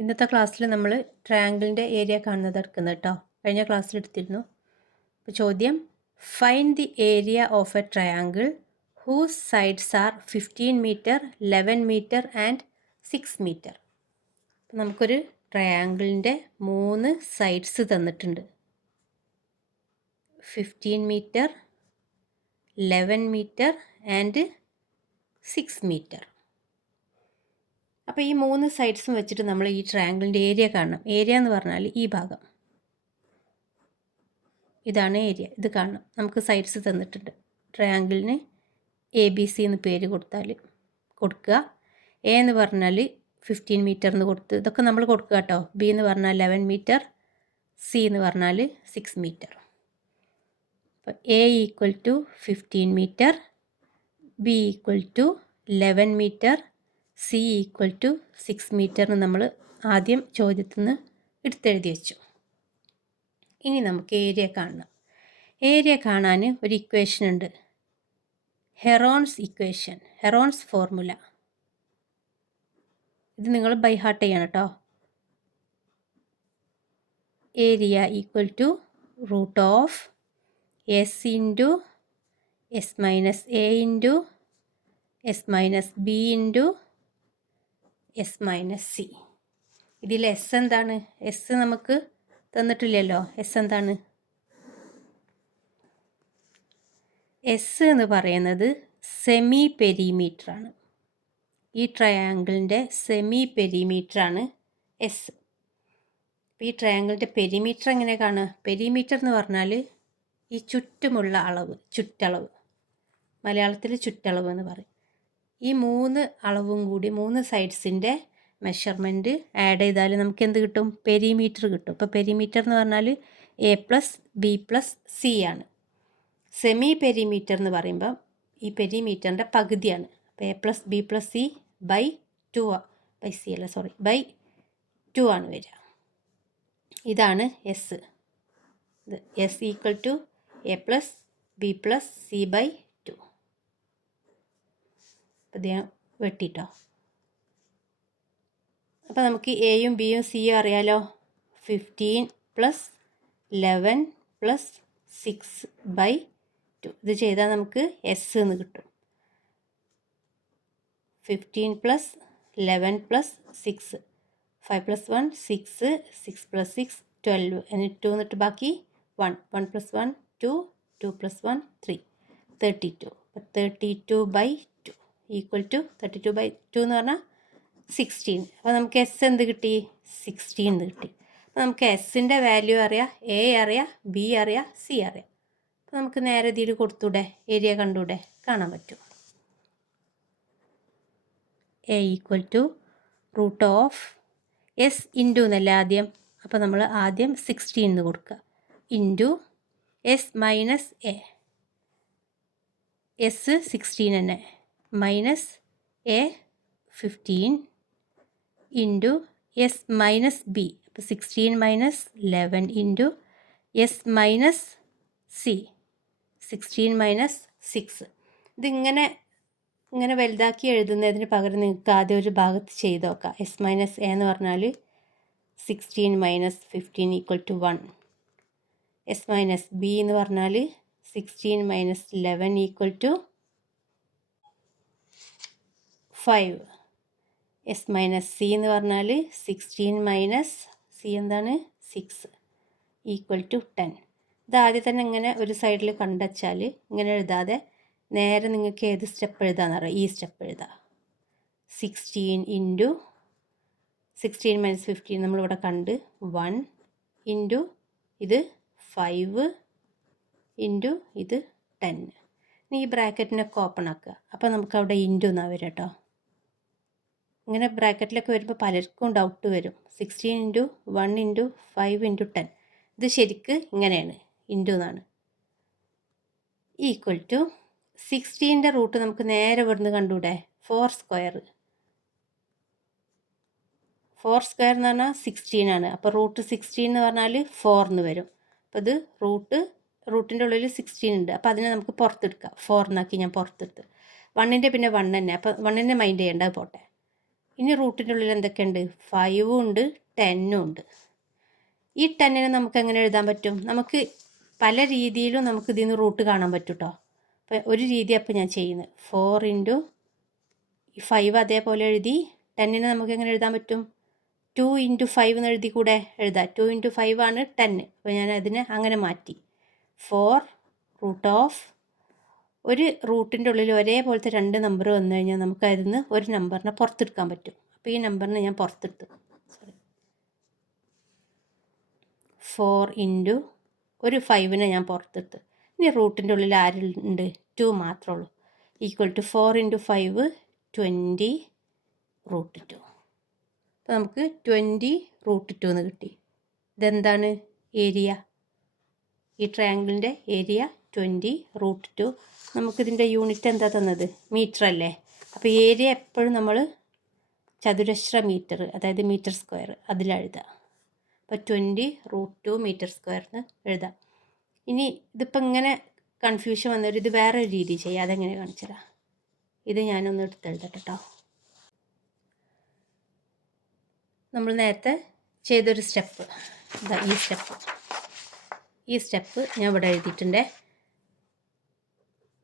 ഇന്നത്തെ ക്ലാസ്സിൽ നമ്മൾ ട്രയാങ്കിളിൻ്റെ ഏരിയ കാണുന്നത് എടുക്കുന്നത് കേട്ടോ. കഴിഞ്ഞ ക്ലാസ്സിൽ എടുത്തിരുന്നു. അപ്പോൾ ചോദ്യം, find the area of a triangle whose sides are 15 metre, 11 metre and 6 metre. അപ്പോൾ നമുക്കൊരു ട്രയാങ്കിളിൻ്റെ 3 സൈഡ്സ് തന്നിട്ടുണ്ട്. 15 മീറ്റർ, 11 മീറ്റർ ആൻഡ് 6 മീറ്റർ. അപ്പോൾ ഈ 3 സൈഡ്സും വെച്ചിട്ട് നമ്മൾ ഈ ട്രയാങ്കിളിൻ്റെ ഏരിയ കാണണം. ഏരിയ എന്ന് പറഞ്ഞാൽ ഈ ഭാഗം, ഇതാണ് ഏരിയ. ഇത് കാണണം. നമുക്ക് സൈഡ്സ് തന്നിട്ടുണ്ട്. ട്രയാങ്കിളിന് ABC എന്ന് പേര് കൊടുക്കുക. എ എന്ന് പറഞ്ഞാൽ 15 മീറ്റർ എന്ന് കൊടുത്ത്, ഇതൊക്കെ നമ്മൾ കൊടുക്കുക കേട്ടോ. ബി എന്ന് പറഞ്ഞാൽ 11 മീറ്റർ, സി എന്ന് പറഞ്ഞാൽ 6 മീറ്റർ. അപ്പോൾ A equal to 15 metre, B equal to 11 metre, C equal to 6 മീറ്ററിന് നമ്മൾ ആദ്യം ചോദ്യത്തിൽ നിന്ന് എടുത്തെഴുതി വെച്ചു. ഇനി നമുക്ക് ഏരിയ കാണണം. ഏരിയ കാണാൻ ഒരു ഇക്വേഷൻ ഉണ്ട്, ഹെറോൺസ് ഇക്വേഷൻ, ഹെറോൺസ് ഫോർമുല. ഇത് നിങ്ങൾ ബൈ ഹാർട്ട് ചെയ്യണം കേട്ടോ. Area equal to root of S into S minus A into S minus B into S minus C. ഇതിൽ എസ് എന്താണ്? എസ് നമുക്ക് തന്നിട്ടില്ലല്ലോ. എസ് എന്താണ്? എസ് എന്ന് പറയുന്നത് സെമി പെരിമീറ്ററാണ്. ഈ ട്രയാങ്കിളിൻ്റെ സെമി പെരിമീറ്ററാണ് എസ്. ഈ ട്രയാങ്കിളിൻ്റെ പെരിമീറ്റർ എങ്ങനെ കാണുക? പെരിമീറ്റർ എന്ന് പറഞ്ഞാൽ ഈ ചുറ്റുമുള്ള അളവ്, ചുറ്റളവ്. മലയാളത്തിൽ ചുറ്റളവ് എന്ന് പറയും. ഈ 3 അളവും കൂടി 3 സൈഡ്സിൻ്റെ മെഷർമെൻറ്റ് ആഡ് ചെയ്താൽ നമുക്ക് എന്ത് കിട്ടും? പെരിമീറ്റർ കിട്ടും. ഇപ്പോൾ പെരിമീറ്റർ എന്ന് പറഞ്ഞാൽ A plus B plus C ആണ്. സെമി പെരിമീറ്റർ എന്ന് പറയുമ്പം ഈ പെരിമീറ്ററിൻ്റെ പകുതിയാണ്. അപ്പോൾ A plus B plus C by 2 by C അല്ല, സോറി, ബൈ 2 ആണ് വരിക. ഇതാണ് എസ്. ഇത് S equal to A plus B plus C by 2. അപ്പോൾ ഇത് ഞാൻ വെട്ടിട്ടോ. അപ്പോൾ നമുക്ക് എയും ബിയും സിയും അറിയാലോ. 15 പ്ലസ് 11 പ്ലസ് 6 ബൈ 2. ഇത് ചെയ്താൽ നമുക്ക് എസ് എന്ന് കിട്ടും. 15 പ്ലസ് 11 പ്ലസ് 6, 5 പ്ലസ് 1 6, 6 പ്ലസ് 6 12, എന്നിട്ട് 2 എന്നിട്ട് ബാക്കി 1, 1 പ്ലസ് 1 2, 2 പ്ലസ് 1 3, 32. അപ്പോൾ 32 ബൈ 2 ഈക്വൽ ടു 32 ബൈ 2 എന്ന് പറഞ്ഞാൽ 16. അപ്പോൾ നമുക്ക് എസ് എന്ത് കിട്ടി? 16 എന്ന് കിട്ടി. അപ്പോൾ നമുക്ക് എസിൻ്റെ വാല്യൂ അറിയാം, എ അറിയാം, ബി അറിയാം, സി അറിയാം. അപ്പോൾ നമുക്ക് നേരെ ഇതിൽ കൊടുത്തൂടെ? ഏരിയ കണ്ടൂടെ? കാണാൻ പറ്റും. A equal to root of S into എന്നല്ല ആദ്യം. അപ്പോൾ നമ്മൾ ആദ്യം 16 എന്ന് കൊടുക്കുക, into S minus A. S 16 തന്നെ, minus A 15 into S minus B. അപ്പോൾ 16 minus 11 into S minus C, 16 minus 6. ഇതിങ്ങനെ വലുതാക്കി എഴുതുന്നതിന് പകരം നിങ്ങൾക്ക് ആദ്യം ഒരു ഭാഗത്ത് ചെയ്ത് നോക്കാം. എസ് മൈനസ് എ എന്ന് പറഞ്ഞാൽ 16 minus 15 equal to 1. S minus B എന്ന് പറഞ്ഞാൽ 16 minus 11 equal to 5. S minus C എന്ന് പറഞ്ഞാൽ 16 മൈനസ് സി എന്താണ്? 6 ഈക്വൽ ടു 10. ഇത് ആദ്യം തന്നെ ഇങ്ങനെ ഒരു സൈഡിൽ കണ്ടുവച്ചാൽ ഇങ്ങനെ എഴുതാതെ നേരെ നിങ്ങൾക്ക് ഏത് സ്റ്റെപ്പ് എഴുതാമെന്ന് അറിയാം. ഈ സ്റ്റെപ്പ് എഴുതാം. 16 ഇൻറ്റു 16 മൈനസ് 15 നമ്മളിവിടെ കണ്ട് 1 ഇൻറ്റു ഇത് 5 ഇൻറ്റു ഇത് 10. ഇനി ഈ ബ്രാക്കറ്റിനൊക്കെ ഓപ്പൺ ആക്കുക. അപ്പോൾ നമുക്ക് അവിടെ ഇൻറ്റു എന്നാണ് വരിക കേട്ടോ. ഇങ്ങനെ ബ്രാക്കറ്റിലൊക്കെ വരുമ്പോൾ പലർക്കും ഡൗട്ട് വരും. 16 ഇൻറ്റു 1 ഇൻറ്റു 5 ഇൻറ്റു 10. ഇത് ശരിക്ക് ഇങ്ങനെയാണ്, ഇൻറ്റു എന്നാണ്. ഈക്വൽ ടു 16ൻ്റെ റൂട്ട് നമുക്ക് നേരെ ഇവിടുന്ന് കണ്ടൂടെ? 4 സ്ക്വയർ. 4 സ്ക്വയർ എന്ന് പറഞ്ഞാൽ 16 ആണ്. അപ്പോൾ റൂട്ട് 16 എന്ന് പറഞ്ഞാൽ 4 എന്ന് വരും. അപ്പോൾ ഇത് റൂട്ടിൻ്റെ ഉള്ളിൽ 16 ഉണ്ട്. അപ്പോൾ അതിനെ നമുക്ക് പുറത്തെടുക്കാം. 4 എന്നാക്കി ഞാൻ പുറത്തെടുത്ത്. 1ൻ്റെ പിന്നെ 1 തന്നെ. അപ്പോൾ 1നെ മൈൻഡ് ചെയ്യേണ്ട, പോട്ടെ. ഇനി റൂട്ടിൻ്റെ ഉള്ളിൽ എന്തൊക്കെയുണ്ട്? 5 ഉണ്ട്, 10 ഉണ്ട്. ഈ 10നെ നമുക്ക് എങ്ങനെ എഴുതാൻ പറ്റും? നമുക്ക് പല രീതിയിലും നമുക്ക് ഇതിൽ നിന്ന് റൂട്ട് കാണാൻ പറ്റും കേട്ടോ. അപ്പം ഒരു രീതി അപ്പോൾ ഞാൻ ചെയ്യുന്നത് 4 ഇൻറ്റു 5 അതേപോലെ എഴുതി 10നെ നമുക്ക് എങ്ങനെ എഴുതാൻ പറ്റും? 2 ഇൻറ്റു 5 എന്ന് എഴുതി കൂടെ എഴുതാം. 2 ഇൻറ്റു 5 ആണ് 10. അപ്പോൾ ഞാൻ അതിനെ അങ്ങനെ മാറ്റി 4 റൂട്ട് ഓഫ് ഒരു റൂട്ടിൻ്റെ ഉള്ളിൽ ഒരേപോലത്തെ 2 നമ്പർ വന്നു കഴിഞ്ഞാൽ നമുക്ക് അതിൽ നിന്ന് ഒരു നമ്പറിനെ പുറത്തെടുക്കാൻ പറ്റും. അപ്പോൾ ഈ നമ്പറിനെ ഞാൻ പുറത്തെടുത്തു. 4 ഇൻറ്റു ഒരു 5നെ ഞാൻ പുറത്തെടുത്ത്. ഇനി റൂട്ടിൻ്റെ ഉള്ളിൽ ആരുണ്ട്? 2 മാത്രമേ ഉള്ളൂ. Equal to 4 into 5 20 root 2. അപ്പോൾ നമുക്ക് 20 റൂട്ട് 2 എന്ന് കിട്ടി. ഇതെന്താണ്? ഏരിയ. ഈ ട്രയാങ്കിളിൻ്റെ ഏരിയ 20 റൂട്ട് 2. നമുക്കിതിൻ്റെ യൂണിറ്റ് എന്താ തന്നത്? മീറ്റർ അല്ലേ. അപ്പോൾ ഏരിയ എപ്പോഴും നമ്മൾ ചതുരശ്ര മീറ്റർ, അതായത് മീറ്റർ സ്ക്വയർ അതിലെഴുതാം. അപ്പോൾ 20 റൂട്ട് 2 മീറ്റർ സ്ക്വയറിന് എഴുതാം. ഇനി ഇതിപ്പോൾ ഇങ്ങനെ കൺഫ്യൂഷൻ വന്നൊരു ഇത് വേറെ ഒരു രീതി ചെയ്യാം. അതെങ്ങനെ കാണിച്ചുതരാം. ഇത് ഞാനൊന്ന് എടുത്തെഴുതട്ടെ കേട്ടോ. നമ്മൾ നേരത്തെ ചെയ്തൊരു സ്റ്റെപ്പ് ഇതാ, ഈ സ്റ്റെപ്പ് ഞാൻ ഇവിടെ എഴുതിയിട്ടുണ്ട്.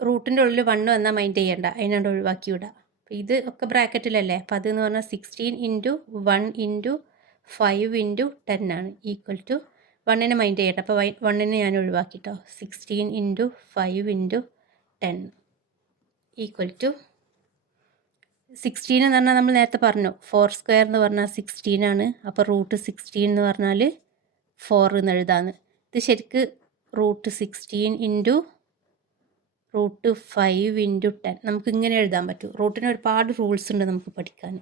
റൂട്ടിൻ്റെ ഉള്ളിൽ 1 വന്നാൽ മൈൻഡ് ചെയ്യണ്ട, അതിനാണ്ട് ഒഴിവാക്കി വിടാം. അപ്പോൾ ഇത് ഒക്കെ ബ്രാക്കറ്റിലല്ലേ. അപ്പോൾ അതെന്ന് പറഞ്ഞാൽ 16 ഇൻറ്റു 1 ഇൻറ്റു 5 ഇൻറ്റു 10 ആണ്. ഈക്വൽ ടു 1നെ മൈൻഡ് ചെയ്യട്ടെ. അപ്പോൾ 1നെ ഞാൻ ഒഴിവാക്കിട്ടോ. 16 ഇൻറ്റു 5 ഇൻറ്റു 10 ഈക്വൽ ടു 16 എന്ന് പറഞ്ഞാൽ നമ്മൾ നേരത്തെ പറഞ്ഞു 4 സ്ക്വയർ എന്ന് പറഞ്ഞാൽ 16 ആണ്. അപ്പോൾ റൂട്ട് 16 എന്ന് പറഞ്ഞാൽ 4 എന്ന് എഴുതാന്ന്. ഇത് ശരിക്ക് റൂട്ട് 16 ഇൻറ്റു റൂട്ട് 5 ഇൻറ്റു 10 നമുക്ക് ഇങ്ങനെ എഴുതാൻ പറ്റും. റൂട്ടിന് ഒരുപാട് റൂൾസ് ഉണ്ട് നമുക്ക് പഠിക്കാൻ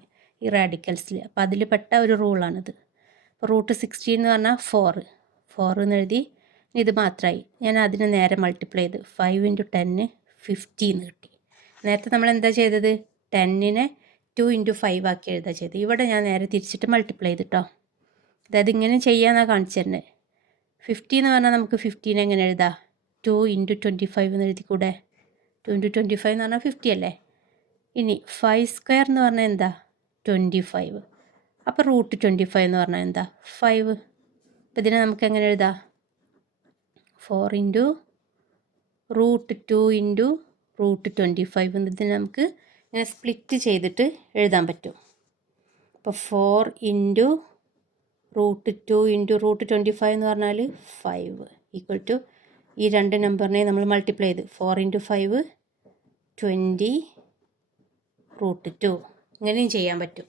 ഈ റാഡിക്കൽസിൽ. അപ്പോൾ അതിൽ പെട്ട ഒരു റൂളാണിത്. അപ്പോൾ റൂട്ട് 16 എന്ന് പറഞ്ഞാൽ 4 എന്ന് എഴുതി. ഇത് മാത്രമായി. ഞാൻ അതിനെ നേരെ മൾട്ടിപ്ലൈ ചെയ്ത് 5 ഇൻറ്റു 10 50 എന്ന് കിട്ടി. നേരത്തെ നമ്മൾ എന്താ ചെയ്തത്? 10നെ 2 ഇൻറ്റു 5 ആക്കി എഴുതാ ചെയ്തത്. ഇവിടെ ഞാൻ നേരെ തിരിച്ചിട്ട് മൾട്ടിപ്ലൈ ചെയ്തിട്ടോ. അതായത് ഇങ്ങനെ ചെയ്യാമെന്നാണ് കാണിച്ചു തരുന്നത്. 50 എന്ന് പറഞ്ഞാൽ നമുക്ക് 15 എങ്ങനെ എഴുതാം? 2 ഇൻറ്റു 25 എന്ന് എഴുതി കൂടെ. 2 ഇൻറ്റു 25 എന്ന് പറഞ്ഞാൽ 50 അല്ലേ. ഇനി 5 സ്ക്വയർ എന്ന് പറഞ്ഞാൽ എന്താ? 25. അപ്പോൾ റൂട്ട് 25 എന്ന് പറഞ്ഞാൽ എന്താ? 5. അപ്പോൾ ഇതിനെ നമുക്ക് എങ്ങനെ എഴുതാം? 4 ഇൻറ്റു റൂട്ട് 2 ഇൻറ്റു റൂട്ട് 25 എന്നതിന് നമുക്ക് ഇങ്ങനെ സ്പ്ലിറ്റ് ചെയ്തിട്ട് എഴുതാൻ പറ്റും. അപ്പോൾ 4 ഇൻറ്റു റൂട്ട് 2 ഇൻറ്റു റൂട്ട് 25 എന്ന് പറഞ്ഞാൽ 5 ഈക്വൽ ടു ഈ 2 നമ്പറിനെ നമ്മൾ മൾട്ടിപ്ലൈ ചെയ്ത് 4 ഇൻറ്റു 5 20 റൂട്ട് 2. ഇങ്ങനെയും ചെയ്യാൻ പറ്റും.